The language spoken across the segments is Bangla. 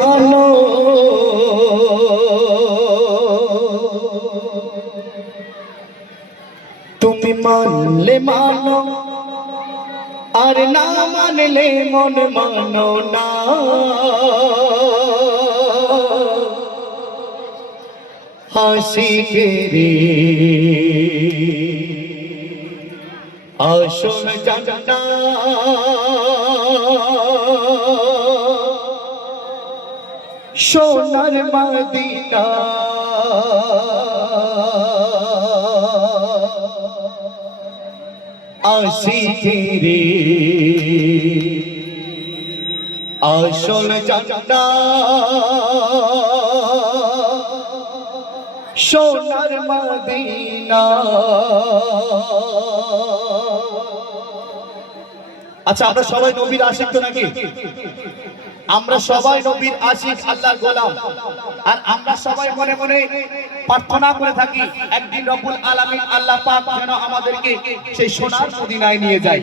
মানো তুমি মানলে মানো আর না মানলে মন মানো না হাসি রে আসল জানা সোনার মদিনা আশিকি রে আসল জানা সোনার মদিনা। আচ্ছা আমরা সবাই নবীর আশিক তো নাকি? আমরা সবাই নবীর আশিক, আল্লাহর গোলাম। আর আমরা সবাই মনে মনে প্রার্থনা করে থাকি একদিন রব্বুল আলামিন আল্লাহ পাক যেন আমাদেরকে সেই সোনার মদিনায় নিয়ে যায়।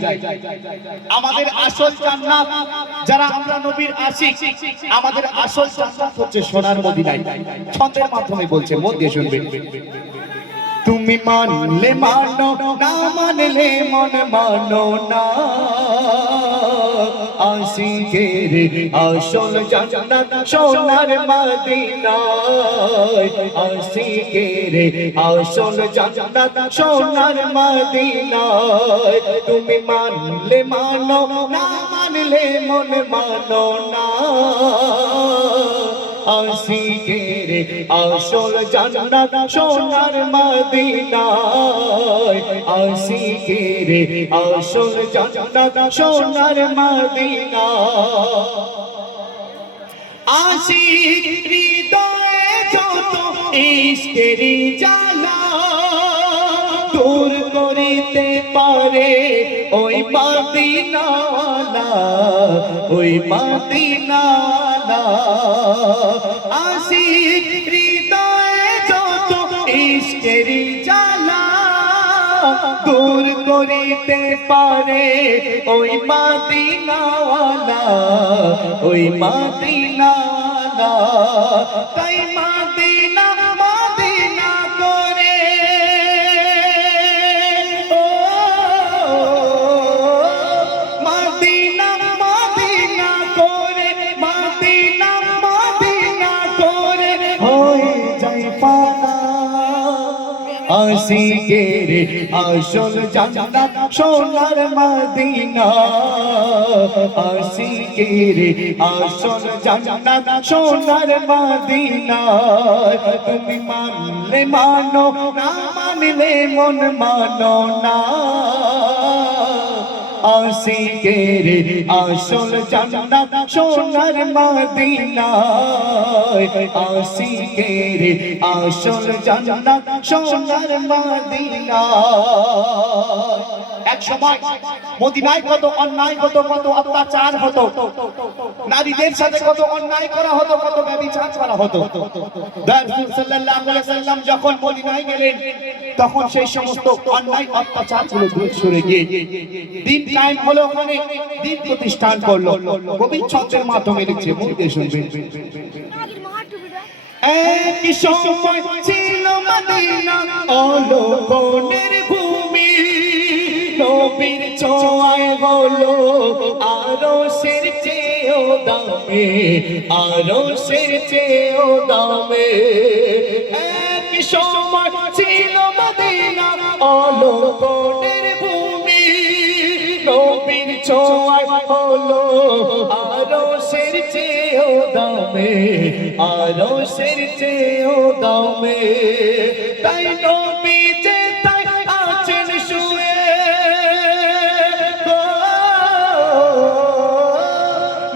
আমাদের আসল জান্নাত, যারা আমরা নবীর আশিক, আমাদের আসল জান্নাত হচ্ছে সোনার মদিনায়। ছন্দের মাধ্যমে বলছে, মন দিয়ে শুনবেন। তুমি মানলে মানো না মানলে মন মানো না আশিকের আসল জান্নাত সোনার মদিনা আশিকের আসল জান্নাত সোনার মদিনা। তুমি মানলে মানো না মানলে মন মানো না আশিকের আসল জান্নাত সোনার মদিনা আশিকের আসল জান্নাত সোনার মদিনা। আশিক হৃদয়ে যত ইশকের জ্বালা দূর করিতে পারে ওই মদিনাওয়ালা ওই মদিনাওয়ালা। আশিক হৃদয়ে যত ইশকের জ্বালা দূর করিতে পারে ওই মদিনাওয়ালা ওই মদিনাওয়ালা। তাই মদিনা মদিনা করে মদিনা মদিনা করে মদিনা মদিনা করে হয়ে যায় পানা আশিকের আসল জান্নাত সোনার মদিনা আশিকের আসল জান্নাত সোনার মদিনা। তুমি মানলে মানো না মানলে মন মানো না আশিকের আসল জান্নাত সোনার মদিনা আশিকের আসল জান্নাত সোনার মদিনা। এক সময় মদিনায় কত অন্যায় হতো, কত অত্যাচার হতো, নারীদের সাথে কত অন্যায় করা হতো, কত ব্যভিচার করা হতো। রাসূল সাল্লাল্লাহু আলাইহি ওয়াসাল্লাম যখন মদিনায় গেলেন তখন সেই সমস্ত অন্যায় অত্যাচার গুলো দূর সরে গিয়ে দিন কায়েম হলো, ওখানে দিন প্রতিষ্ঠান করলো। কবি ছন্দের মাধ্যমে লিখছে, মন দিয়ে শুনবেন। একই সময় ছিল মদিনা অলৌকিকের ভূমি নবীর ছোঁয়ায় হলো আরশের চেয়েও দামে আরশের চেয়েও দামে। একই সময় ছিল মদিনা অলৌকিকের ভূমি নবীর ছোঁয়ায় হলো আরশের চেয়েও দামে আরশের চেয়েও দামে। তাই নবী যে তাই আছেন শুয়ে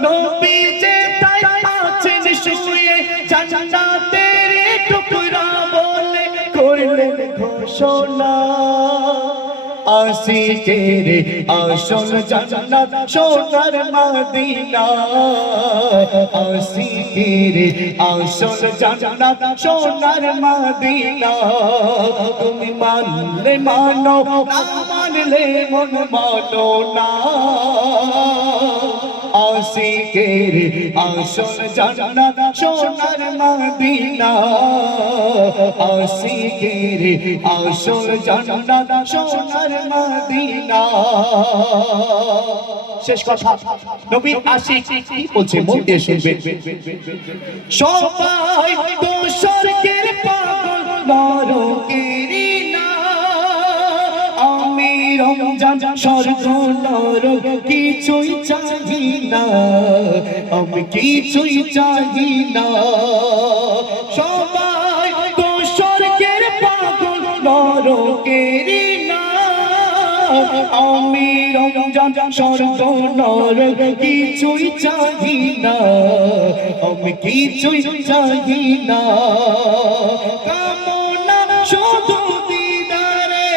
নবী যে তাই আছেন শুয়ে জান্নাতের টুকরা বলে করলেন ঘোষণা আশিকের আসল জান্নাত সোনার মদিনা আশিকের আসল জান্নাত সোনার মদিনা। তুমি মানলে মানো না মানলে মন মানো না আশিকের আসল জান্নাত সোনার মদিনা আশিকের আসল জান্নাত সোনার মদিনা শেষ কথা নবীর আশিক কি বলছে মন দিয়ে শুনবেন সবাই তো স্বর্গের পাগল নরকের না আমি রমজান স্বর্গ নরক কিছুই চাই না আমি কিছুই চাই না সবাই তো স্বর্গের পাগল নরকের না আমি রমজান স্বর্গ নরক কিছুই চাই না আমি কিছুই চাই না কামনা শুধু দিদারে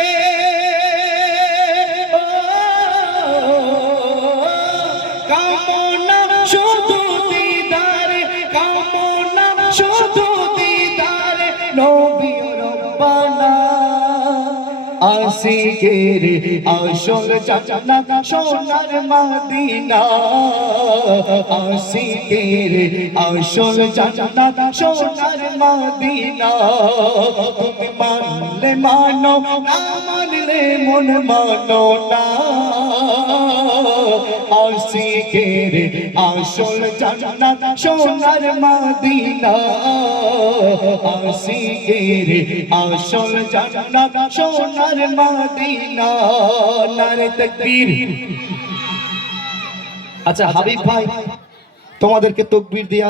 কামনা শুধু দিদারে কামনা শুধু দিদারে নবী রব্বানা আশিকের আসল জান্নাত সোনার মদিনা আশিকের আসল জান্নাত সোনার মদিনা তুমি মানলে মানো না মানলে মন মানো না আশিকের আসল জান্নাত সোনার মদিনা আশিকের আসল জান্নাত সোনার মদিনা নারে তাকবীর আচ্ছা হাবিব ভাই তোমাদেরকে তাকবীর দিয়ে